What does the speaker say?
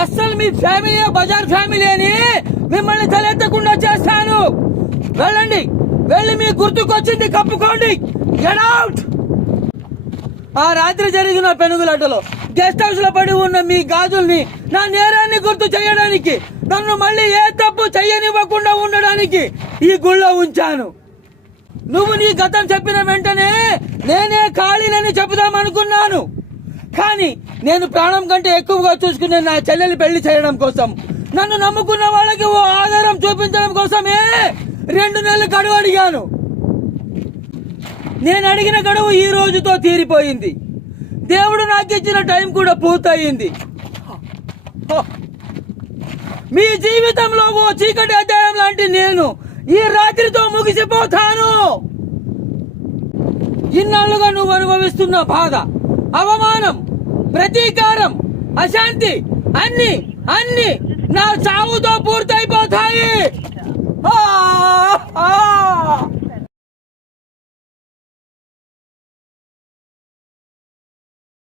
అస్సలు మీ family Bazar family అని మిమ్మల్ని తలెత్తకుండా చేస్తాను. వెళ్ళండి, వెళ్ళి మీ గుర్తుకొచ్చింది కప్పుకోండి. Get out. ఆ రాత్రి జరిగిన పెనుగులాటలో గెస్ట్ హౌస్ లో పడి ఉన్న మీ గాజుల్ని నా నేరాన్ని గుర్తు చేయడానికి, నన్ను మళ్ళీ ఏ తప్పు చెయ్యనివ్వకుండా ఉండడానికి ఈ గుళ్ళో ఉంచాను. నువ్వు నీ గతం చెప్పిన వెంటనే నేనే ఖాళీనని చెబుదామనుకున్నాను. కానీ నేను ప్రాణం కంటే ఎక్కువగా చూసుకునే నా చెల్లెలు పెళ్లి చేయడం కోసం, నన్ను నమ్ముకున్న వాళ్ళకి ఓ ఆధారం చూపించడం కోసమే 2 నెలలు గడువు అడిగాను. నేను అడిగిన గడువు ఈ రోజుతో తీరిపోయింది. దేవుడు నాకు ఇచ్చిన టైం కూడా పూర్తయింది. మీ జీవితంలో ఓ చీకటి అధ్యాయం లాంటి నేను ఈ రాత్రితో ముగిసిపోతాను. ఇన్నాళ్లుగా నువ్వు అనుభవిస్తున్న బాధ, అవమానం, ప్రతీకారం, అశాంతి అన్ని నా చావుతో పూర్తయిపోతాయి.